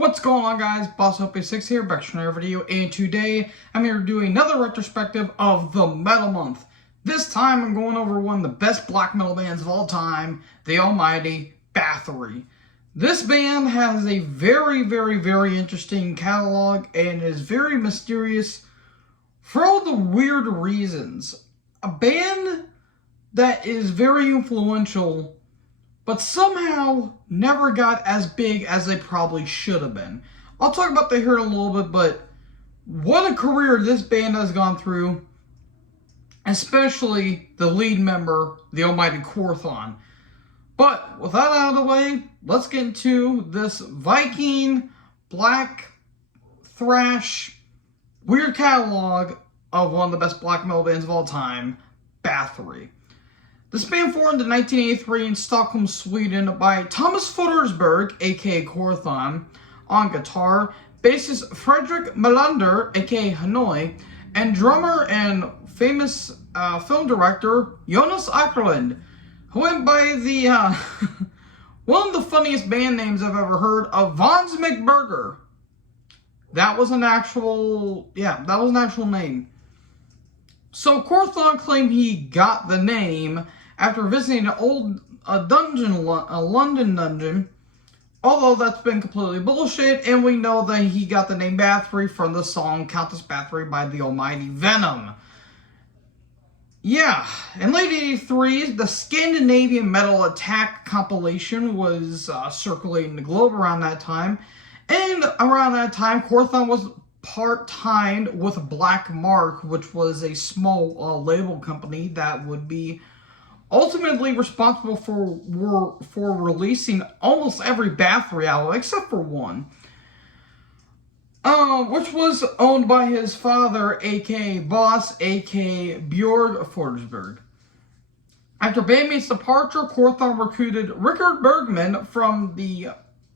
What's going on, guys? Bathory here, back to another video, and today I'm here to do another retrospective of the Metal Month. This time I'm going over one of the best black metal bands of all time, the almighty Bathory. This band has a very interesting catalog and is very mysterious for all the weird reasons. A band that is very influential but somehow never got as big as they probably should have been. I'll talk about that here in a little bit, but what a career this band has gone through, especially the lead member, the almighty Korthon. But with that out of the way, let's get into this Viking, black, thrash, weird catalog of one of the best black metal bands of all time, Bathory. This band formed in 1983 in Stockholm, Sweden by Thomas Fodersberg, aka Korthon, on guitar, bassist Fredrik Melander, aka Hanoi, and drummer and famous film director Jonas Åkerlund, who went by the one of the funniest band names I've ever heard of, Vons McBurger. That was an actual name. So Korthon claimed he got the name after visiting an old London dungeon, although that's been completely bullshit, and we know that he got the name Bathory from the song Countess Bathory by the almighty Venom. Yeah, in late 83, the Scandinavian Metal Attack compilation was circulating the globe around that time, and around that time, Korthon was part-timed with Black Mark, which was a small label company that would be ultimately responsible for releasing almost every Bathory album, except for one, which was owned by his father, aka Boss, aka Björn Forsberg. After bandmate's departure, Korthon recruited Rickard Bergman from the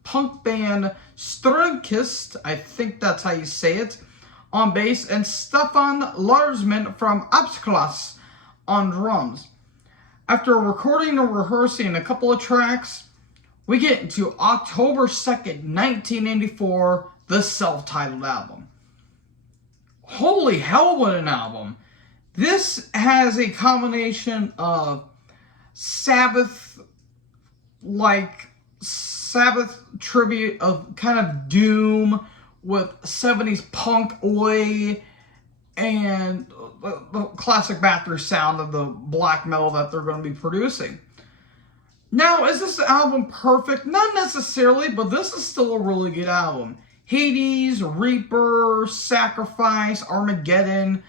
punk band Strömkist, I think that's how you say it, on bass, and Stefan Larsman from Absklass on drums. After recording and rehearsing a couple of tracks, we get into October 2nd, 1984, the self-titled album. Holy hell, what an album! This has a combination of Sabbath tribute of kind of doom with 70s punk oi and the classic Bathory sound of the black metal that they're going to be producing. Now, is this album perfect? Not necessarily, but this is still a really good album. Hades, Reaper, Sacrifice, Armageddon,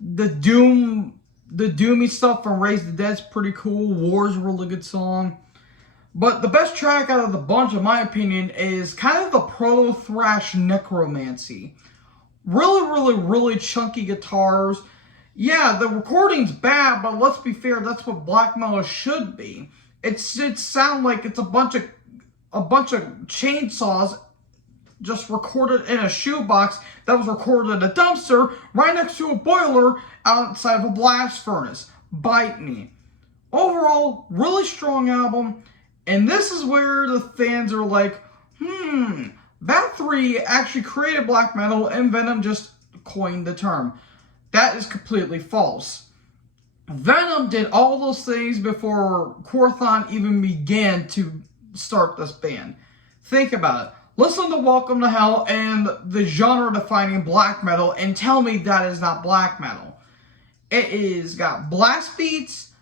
the doomy stuff from Raise the Dead's pretty cool. War's a really good song. But the best track out of the bunch, in my opinion, is kind of the pro-thrash Necromancy. Really chunky guitars. Yeah, the recording's bad, but let's be fair, that's what black metal should be. It sounds like it's a bunch of chainsaws just recorded in a shoebox that was recorded in a dumpster right next to a boiler outside of a blast furnace. Bite me. Overall, really strong album, and this is where the fans are like, Bathory actually created black metal and Venom just coined the term. That is completely false. Venom did all those things before Korthon even began to start this band. Think about it. Listen to Welcome to Hell and the genre-defining black metal and tell me that is not black metal. It is got blast beats,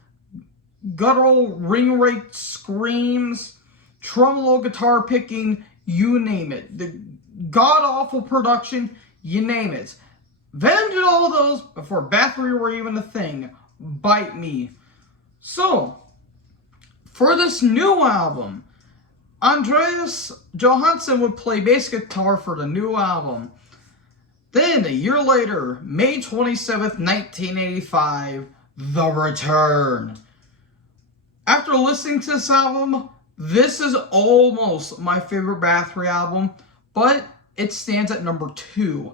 guttural ring rate screams, tremolo guitar picking, you name it. The god-awful production, you name it. Venom did all of those before Bathory were even a thing. Bite me. So, for this new album, Andreas Johansson would play bass guitar for the new album. Then, a year later, May 27th, 1985, The Return. After listening to this album, this is almost my favorite Bathory album, but it stands at number 2.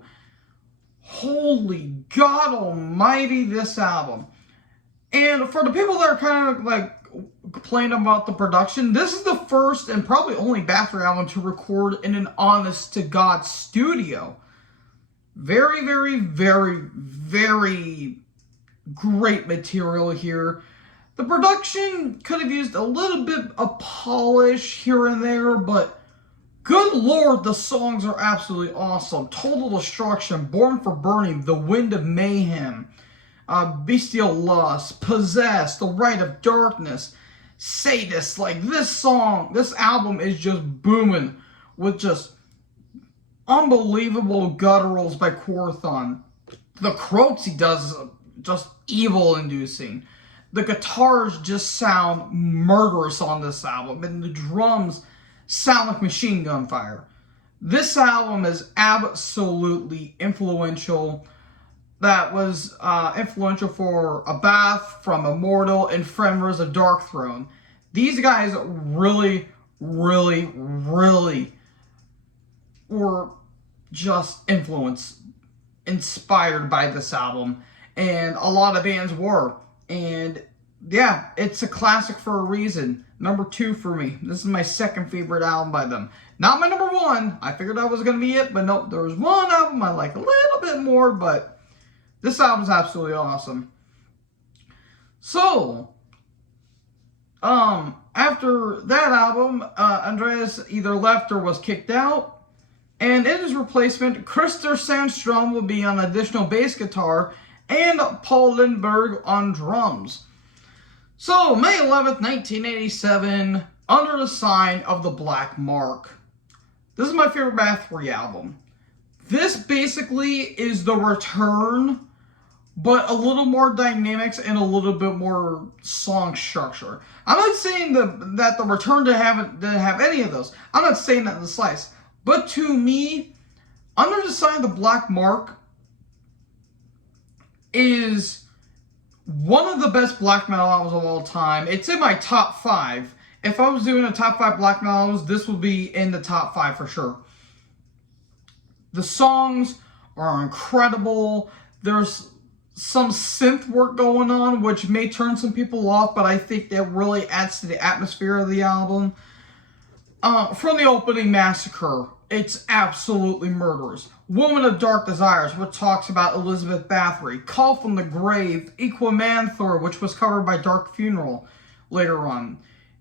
Holy God almighty, this album. And for the people that are kind of like complain about the production. This is the first and probably only Bathory album to record in an honest-to-God studio. Very, very, very, very great material here. The production could have used a little bit of polish here and there, but good lord, the songs are absolutely awesome. Total Destruction, Born for Burning, The Wind of Mayhem, Bestial Lust, Possessed, The Rite of Darkness, Sadist. Like, this album is just booming with just unbelievable gutturals by Quorthon. The croaks he does is just evil-inducing. The guitars just sound murderous on this album, and the drums sound like machine gun fire. This album is absolutely influential. That was influential for Abath, From Immortal, and Fremers of Darkthrone. These guys really, really, really were just inspired by this album. And a lot of bands were. And yeah, it's a classic for a reason. Number 2 for me. This is my second favorite album by them. Not my number 1. I figured that was going to be it, but nope. There was one album I like a little bit more, but this album's absolutely awesome. So, after that album, Andreas either left or was kicked out. And in his replacement, Christer Sandstrom will be on additional bass guitar and Paul Lindberg on drums. So, May 11th, 1987, Under the Sign of the Black Mark. This is my favorite Bathory album. This basically is the return, but a little more dynamics and a little bit more song structure. I'm not saying that the return didn't have any of those. I'm not saying that in the slice. But to me, Under the Sign of the Black Mark is one of the best black metal albums of all time. It's in my top 5. If I was doing a top 5 black metal albums, this would be in the top 5 for sure. The songs are incredible. There's some synth work going on, which may turn some people off, but I think that really adds to the atmosphere of the album. From the opening Massacre, it's absolutely murderous. Woman of Dark Desires, which talks about Elizabeth Bathory. Call from the Grave, Equimanthor, which was covered by Dark Funeral later on.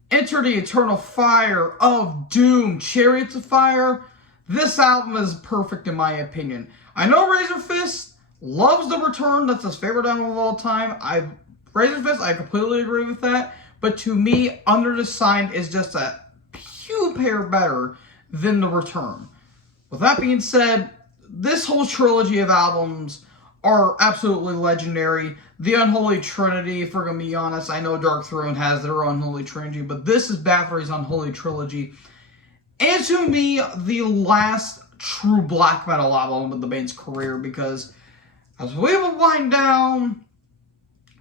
Enter the Eternal Fire of Doom, Chariots of Fire. This album is perfect in my opinion. I know Razor Fist loves The Return. That's his favorite album of all time. Razor Fist, I completely agree with that. But to me, Under the Sign is just a few pair better than The Return. With that being said, this whole trilogy of albums are absolutely legendary. The Unholy Trinity, if we're going to be honest, I know Darkthrone has their Unholy Trinity, but this is Bathory's Unholy Trilogy. And to me, the last true black metal album of the band's career, because as we will wind down,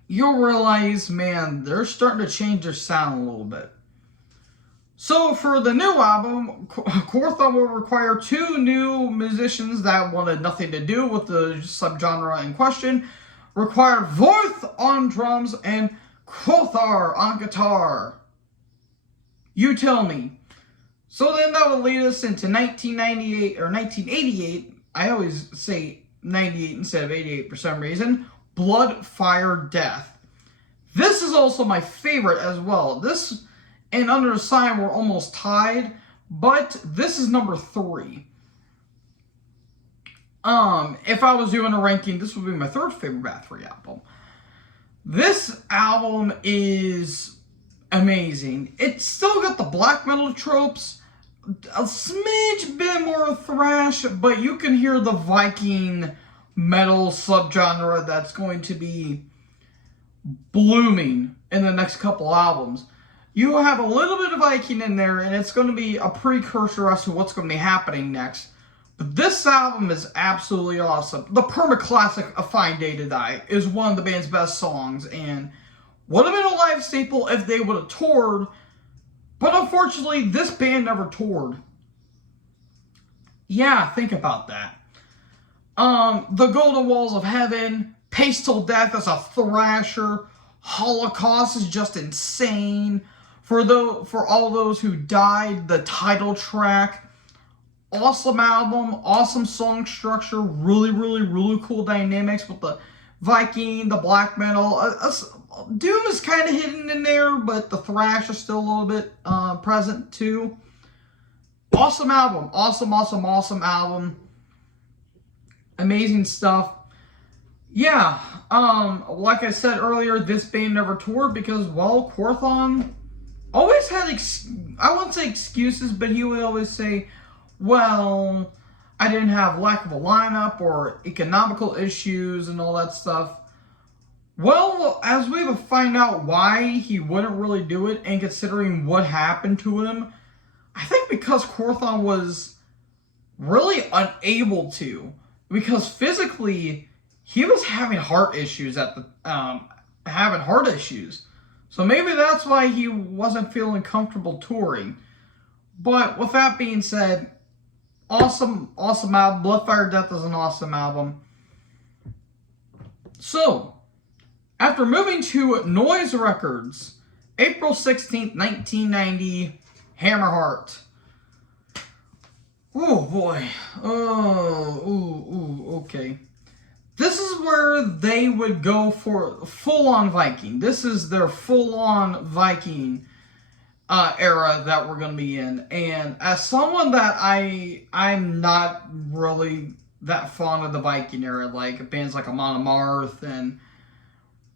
you'll realize, man, they're starting to change their sound a little bit. So for the new album, Quorthon will require 2 new musicians that wanted nothing to do with the subgenre in question. Required Vorth on drums and Quothar on guitar. You tell me. So then that would lead us into 1998 or 1988. I always say 98 instead of 88 for some reason. Blood, Fire, Death. This is also my favorite as well. This and Under the Sign were almost tied, but this is number 3. If I was doing a ranking, this would be my 3rd favorite Bathory album. This album is amazing. It's still got the black metal tropes, a smidge bit more thrash, but you can hear the Viking metal subgenre that's going to be blooming in the next couple albums. You have a little bit of Viking in there, and it's going to be a precursor as to what's going to be happening next. But this album is absolutely awesome. The perma-classic A Fine Day to Die is one of the band's best songs, and would have been a live staple if they would have toured, but unfortunately, this band never toured. Yeah, think about that. The Golden Walls of Heaven, Pace Till Death as a thrasher, Holocaust is just insane. For all those who died, the title track, awesome album, awesome song structure, really cool dynamics with the Viking, the black metal. Doom is kind of hidden in there, but the thrash is still a little bit present too. Awesome album. Awesome album. Amazing stuff. Yeah, like I said earlier, this band never toured because, well, Quorthon always had, I wouldn't say excuses, but he would always say, well, I didn't have lack of a lineup or economical issues and all that stuff. Well, as we would find out why he wouldn't really do it, and considering what happened to him, I think because Quorthon was really unable to, because physically he was having heart issues so maybe that's why he wasn't feeling comfortable touring. But with that being said, awesome album. Bloodfire Death is an awesome album. So, after moving to Noise Records, April 16th, 1990, Hammerheart. Oh boy. Okay. This is where they would go for full-on Viking. This is their full-on Viking era that we're going to be in. And as someone that I'm not really that fond of the Viking era, like bands like Amon Amarth and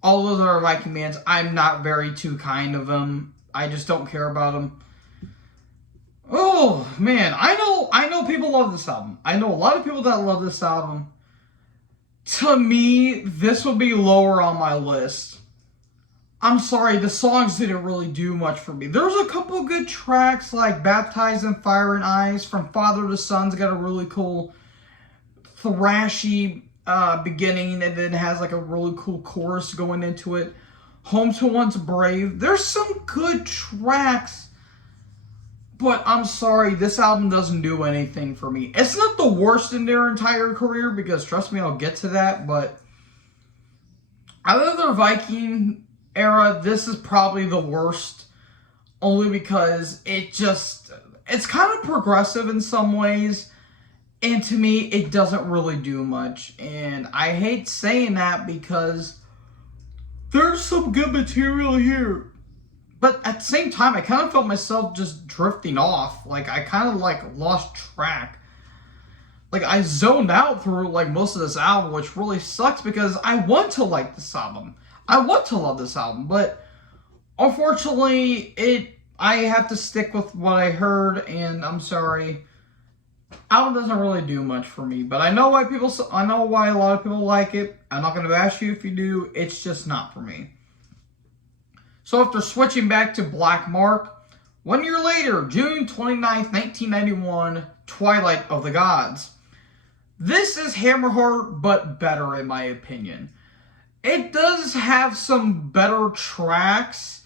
all those other Viking bands, I'm not very too kind of them. I just don't care about them. Oh, man. I know people love this album. I know a lot of people that love this album. To me, this would be lower on my list. I'm sorry, the songs didn't really do much for me. There was a couple of good tracks, like Baptized in Fire and Ice, From Father to Son's got a really cool thrashy beginning, and then has like a really cool chorus going into it. Home to Once Brave. There's some good tracks, but I'm sorry, this album doesn't do anything for me. It's not the worst in their entire career, because trust me, I'll get to that, but out of their Viking era, this is probably the worst, only because it's kind of progressive in some ways, and to me, it doesn't really do much. And I hate saying that because there's some good material here. But at the same time, I kind of felt myself just drifting off. Like, I kind of, lost track. Like, I zoned out through, most of this album, which really sucks because I want to like this album. I want to love this album, but unfortunately, I have to stick with what I heard, and I'm sorry. Album doesn't really do much for me, but I know why a lot of people like it. I'm not going to bash you if you do. It's just not for me. So after switching back to Black Mark, 1 year later, June 29th, 1991, Twilight of the Gods. This is Hammerheart, but better in my opinion. It does have some better tracks,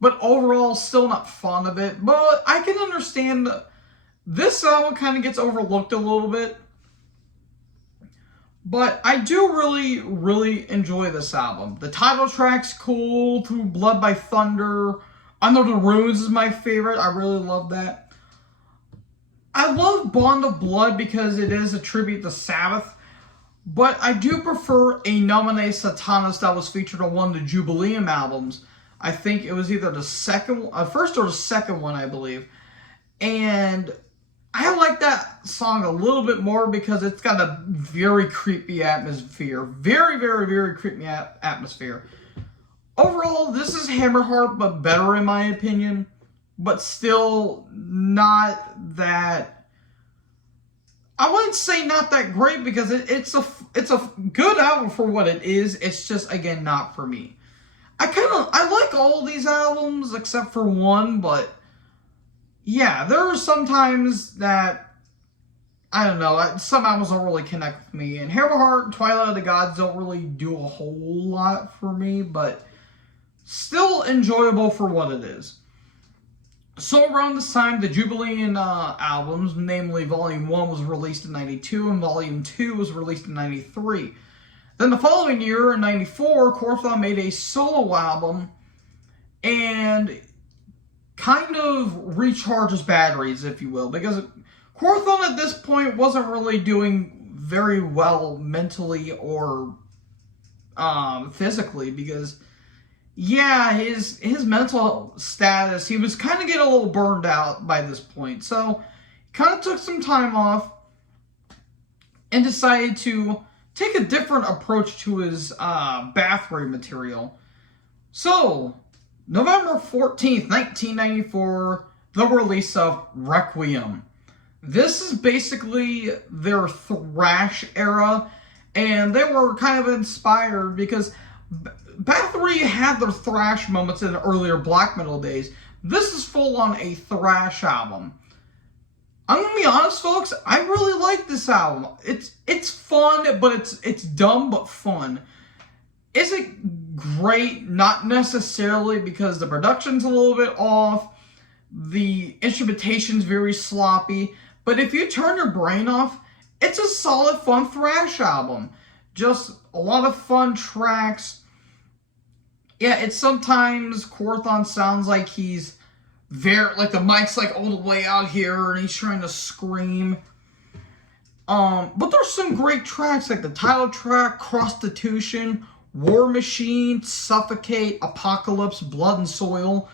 but overall still not fond of it. But I can understand this album kind of gets overlooked a little bit. But I do really enjoy this album. The title track's cool. Through Blood by Thunder. Under the Runes is my favorite. I really love that. I love Bond of Blood because it is a tribute to Sabbath. But I do prefer A Nomine Satanas that was featured on one of the Jubileum albums. I think it was either the first or the second one, I believe. And I like that song a little bit more because it's got a very creepy atmosphere. Very creepy atmosphere. Overall, this is Hammerheart, but better in my opinion. But still not that... I wouldn't say not that great because it's a good album for what it is. It's just, again, not for me. I like all these albums except for one, but... yeah, there are some times that, I don't know, some albums don't really connect with me. And Hammerheart and Twilight of the Gods don't really do a whole lot for me, but still enjoyable for what it is. So around this time, the Jubilean albums, namely Volume 1 was released in 92 and Volume 2 was released in 93. Then the following year, in 94, Quorthon made a solo album and kind of recharged his batteries, if you will, because Quorthon at this point wasn't really doing very well mentally or physically, because his mental status, he was kind of getting a little burned out by this point. So he kind of took some time off and decided to take a different approach to his Bathory material. So, November 14th, 1994, the release of Requiem. This is basically their thrash era, and they were kind of inspired because Bathory had their thrash moments in the earlier black metal days. This is full on a thrash album. I'm gonna be honest, folks, I really like this album. It's fun, but it's dumb but fun. Is it great? Not necessarily, because the production's a little bit off. The instrumentation's very sloppy. But if you turn your brain off, it's a solid, fun thrash album. Just a lot of fun tracks. Yeah, it's sometimes Quorthon sounds like he's like the mic's like all the way out here and he's trying to scream. But there's some great tracks like the title track, Prostitution, War Machine, Suffocate, Apocalypse, Blood and Soil.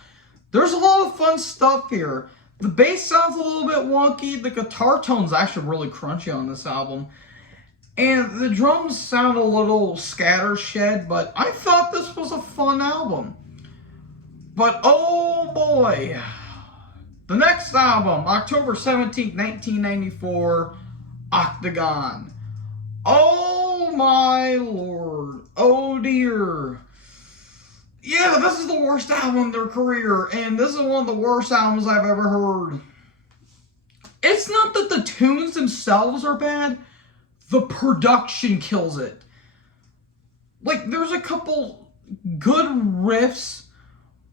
There's a lot of fun stuff here. The bass sounds a little bit wonky. The guitar tone's actually really crunchy on this album. And the drums sound a little scattershed, but I thought this was a fun album. But oh boy, the next album, October 17th, 1994, Octagon. Oh my lord, oh dear. Yeah, this is the worst album in their career, and this is one of the worst albums I've ever heard. It's not that the tunes themselves are bad, the production kills it. Like, there's a couple good riffs,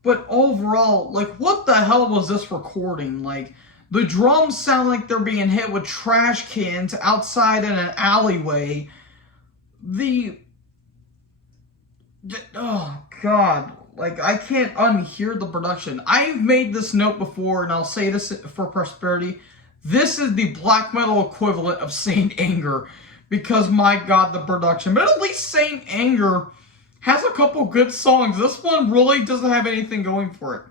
but overall, like, what the hell was this recording? Like, the drums sound like they're being hit with trash cans outside in an alleyway. Oh, God. Like, I can't unhear the production. I've made this note before, and I'll say this for prosperity. This is the black metal equivalent of Saint Anger. Because, my God, the production. But at least Saint Anger has a couple good songs. This one really doesn't have anything going for it.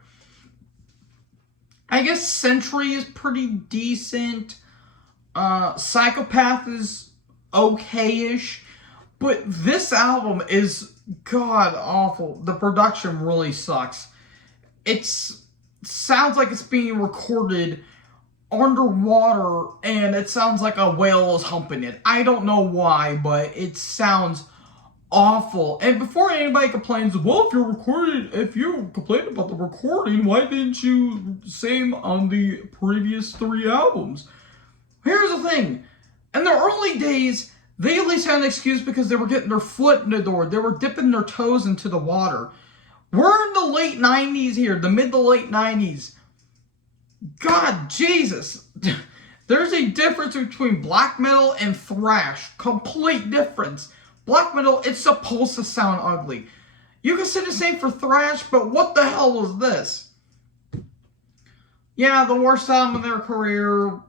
I guess Sentry is pretty decent. Psychopath is okay-ish. But this album is god-awful. The production really sucks. It sounds like it's being recorded underwater, and it sounds like a whale is humping it. I don't know why, but it sounds awful. And before anybody complains, well, if you complained about the recording, why didn't you same on the previous 3 albums? Here's the thing. In the early days, they at least had an excuse because they were getting their foot in the door. They were dipping their toes into the water. We're in the late 90s here, the mid to late 90s. God, Jesus. There's a difference between black metal and thrash. Complete difference. Black metal, it's supposed to sound ugly. You can say the same for thrash, but what the hell was this? Yeah, the worst album of their career.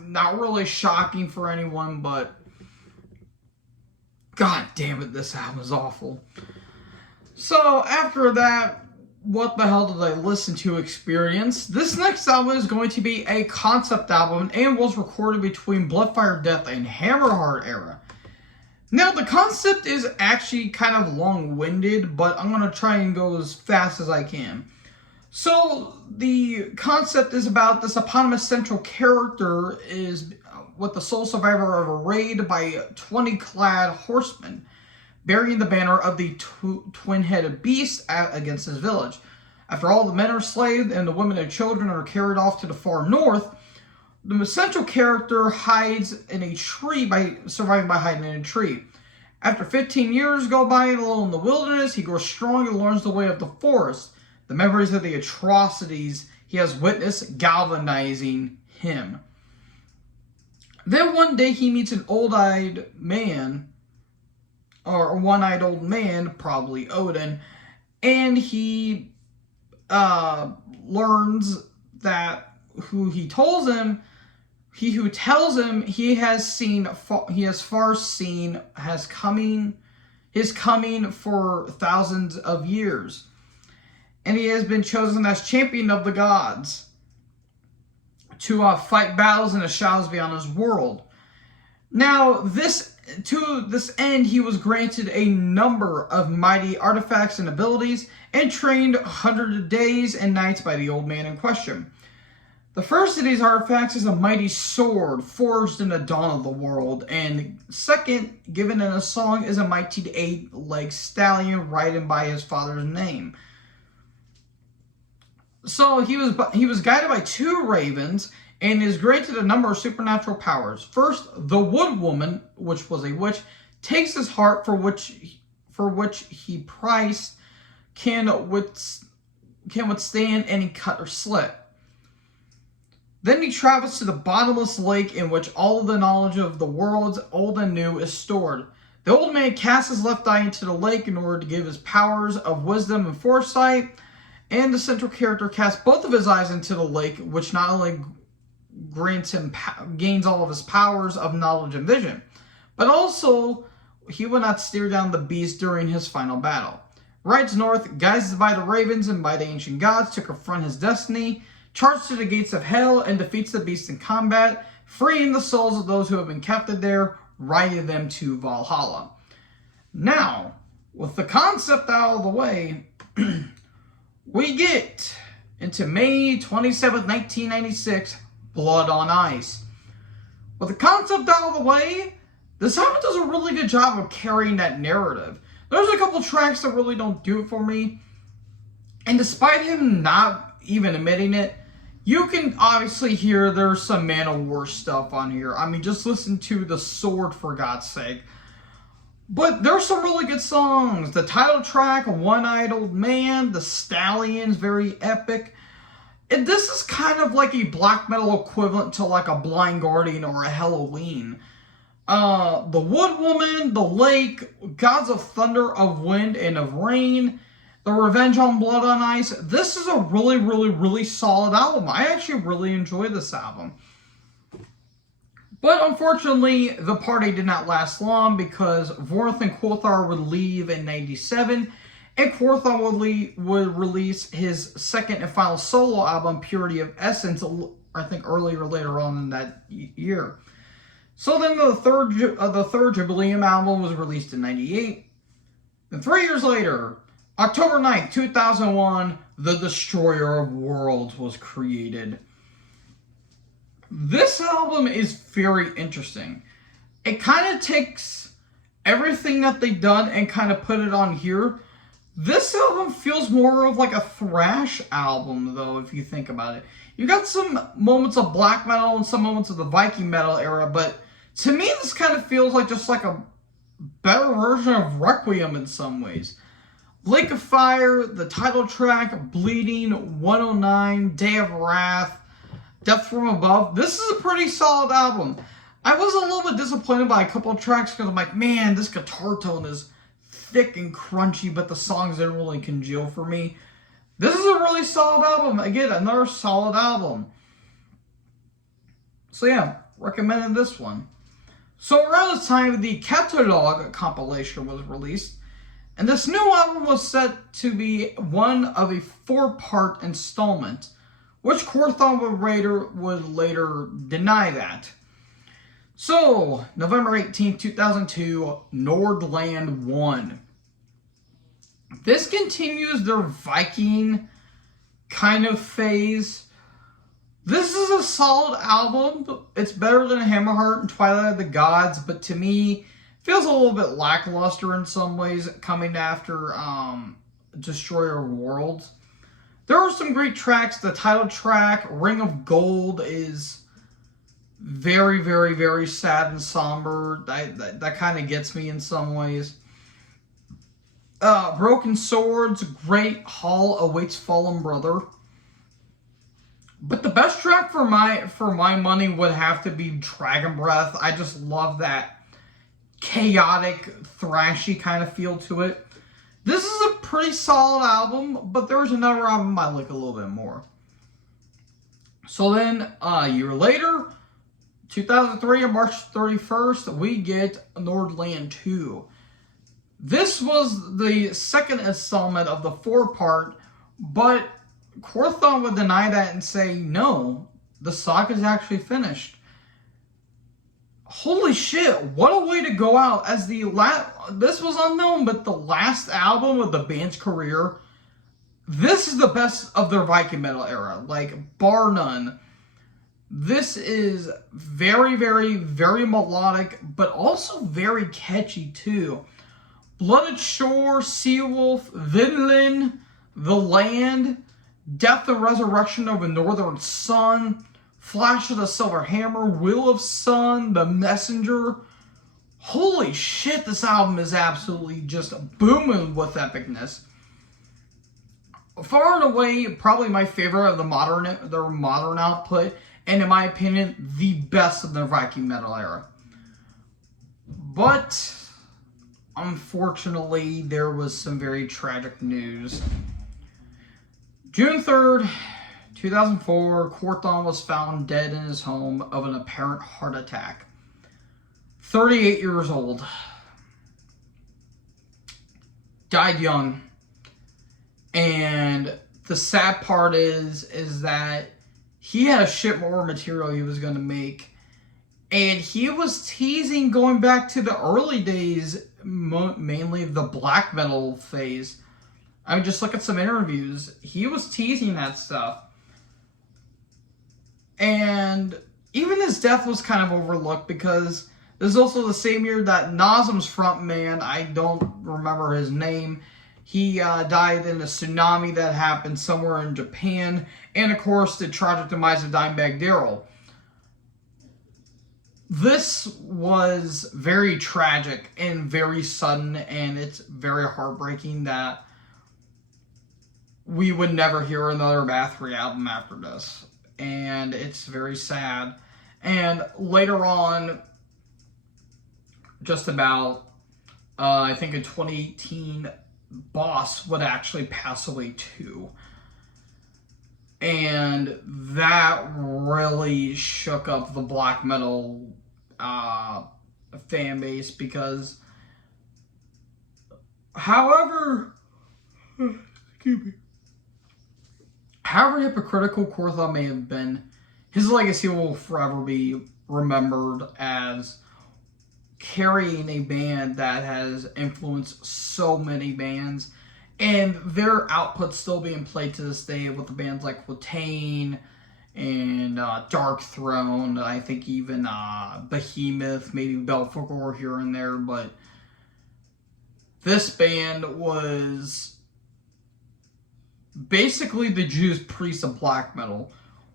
Not really shocking for anyone, but God damn it, this album is awful. So, after that, what the hell did I listen to experience? This next album is going to be a concept album and was recorded between Bloodfire Death and Hammerheart era. Now, the concept is actually kind of long-winded, but I'm going to try and go as fast as I can. So, the concept is about this eponymous central character is with the sole survivor of a raid by 20-clad horsemen, bearing the banner of the twin-headed beast against his village. After all the men are slaved and the women and children are carried off to the far north, the central character hides in a tree surviving by hiding in a tree. After 15 years go by alone in the wilderness, he grows strong and learns the way of the forest. The memories of the atrocities he has witnessed galvanizing him. Then one day he meets an old-eyed man or a one-eyed old man, probably Odin, and he learns that he who tells him he has far seen his coming for thousands of years, and he has been chosen as champion of the gods to fight battles in the shadows beyond his world. Now, to this end, he was granted a number of mighty artifacts and abilities, and trained hundreds of days and nights by the old man in question. The first of these artifacts is a mighty sword forged in the dawn of the world, and second, given in a song, is a mighty 8-legged stallion ridden by his father's name. So he was guided by 2 ravens and is granted a number of supernatural powers. First, the Wood Woman, which was a witch, takes his heart for which he priced can withstand any cut or slit. Then he travels to the bottomless lake in which all of the knowledge of the worlds, old and new, is stored. The old man casts his left eye into the lake in order to give his powers of wisdom and foresight, and the central character casts both of his eyes into the lake, which not only gains all of his powers of knowledge and vision, but also he will not steer down the beast during his final battle. Rides north, guided by the ravens and by the ancient gods to confront his destiny, charges to the gates of hell and defeats the beast in combat, freeing the souls of those who have been captured there, riding them to Valhalla. Now, with the concept out of the way, we get into May 27th, 1996, Blood on Ice. With the concept out of the way, this album does a really good job of carrying that narrative. There's a couple tracks that really don't do it for me, and despite him not even admitting it, you can obviously hear there's some Man of War stuff on here. I mean, just listen to the sword, for God's sake. But there's some really good songs. The title track, One-Eyed Old Man, The Stallions, very epic. And this is kind of like a black metal equivalent to like a Blind Guardian or a Halloween. The Wood Woman, The Lake, Gods of Thunder, of Wind, and of Rain, The Revenge on Blood on Ice. This is a really, really, really solid album. I actually really enjoy this album. But unfortunately, the party did not last long because Vorth and Quothar would leave in 97, and Quothar would release his second and final solo album, Purity of Essence, I think later on in that year. So then the third Jubileum album was released in 98. And 3 years later, October 9th, 2001, The Destroyer of Worlds was created. This album is very interesting. It kind of takes everything that they've done and kind of put it on here. This album feels more of like a thrash album, though, if you think about it. You got some moments of black metal and some moments of the Viking metal era, but to me, this kind of feels like just like a better version of Requiem in some ways. Lake of Fire, the title track, Bleeding, 109, Day of Wrath, Death from Above. This is a pretty solid album. I was a little bit disappointed by a couple of tracks because I'm like, man, this guitar tone is thick and crunchy, but the songs didn't really congeal for me. This is a really solid album. Again, another solid album. So yeah, recommended this one. So around this time, the Catalog compilation was released, and this new album was set to be one of a 4-part installment, which Quothar Raider would later deny that. So, November 18, 2002, Nordland One. This continues their Viking kind of phase. This is a solid album. It's better than Hammerheart and Twilight of the Gods, but to me, feels a little bit lackluster in some ways, coming after Destroyer of Worlds. There are some great tracks. The title track, Ring of Gold, is very, very, very sad and somber. That kind of gets me in some ways. Broken Swords, Great Hall Awaits Fallen Brother. But the best track for my money would have to be Dragon Breath. I just love that chaotic, thrashy kind of feel to it. This is a pretty solid album, but there's another album I like a little bit more. So then, a year later, 2003, on March 31st, we get Nordland 2. This was the second installment of the 4-part, but Quorthon would deny that and say, no, the saga is actually finished. Holy shit, what a way to go out. As the this was unknown, but the last album of the band's career, this is the best of their Viking metal era, like, bar none. This is very, very, very melodic, but also very catchy, too. Blooded Shore, Seawolf, Vinland, The Land, Death and Resurrection of a Northern Sun, Flash of the Silver Hammer, Will of Sun, The Messenger. Holy shit, this album is absolutely just booming with epicness. Far and away, probably my favorite of their modern output, and in my opinion, the best of the Viking metal era. But unfortunately, there was some very tragic news. June 3rd, 2004, Quorthon was found dead in his home of an apparent heart attack. 38 years old. Died young. And the sad part is that he had a shit more material he was going to make. And he was teasing going back to the early days, mainly the black metal phase. I mean, just look at some interviews. He was teasing that stuff. And even his death was kind of overlooked because this is also the same year that Nasum's frontman, I don't remember his name, he died in a tsunami that happened somewhere in Japan. And of course, the tragic demise of Dimebag Darrell. This was very tragic and very sudden, and it's very heartbreaking that we would never hear another Bathory album after this. And it's very sad. And later on, just about, I think in 2018, Boss would actually pass away too. And that really shook up the black metal fan base because however hypocritical Quorthon may have been, his legacy will forever be remembered as carrying a band that has influenced so many bands, and their output still being played to this day with the bands like Watain and Dark Throne, I think even Behemoth, maybe Belphegor here and there, but this band was basically the Judas Priest of black metal,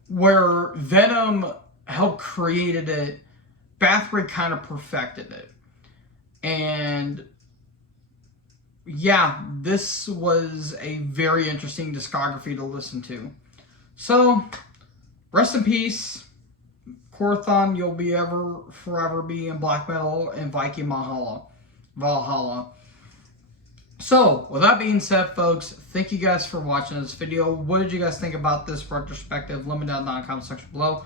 where Venom helped created it, Bathory kind of perfected it. And yeah, this was a very interesting discography to listen to. So, rest in peace, Quorthon. You'll be forever be in black metal and Viking Valhalla. So, with that being said, folks, thank you guys for watching this video. What did you guys think about this retrospective? Let me know down in the comment section below.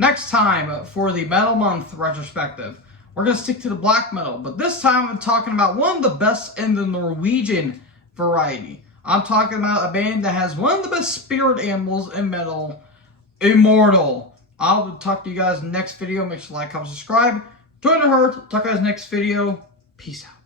Next time, for the Metal Month retrospective, we're going to stick to the black metal. But this time, I'm talking about one of the best in the Norwegian variety. I'm talking about a band that has one of the best spirit animals in metal, Immortal. I'll talk to you guys in the next video. Make sure to like, comment, subscribe. Join the herd. Talk to you guys next video. Peace out.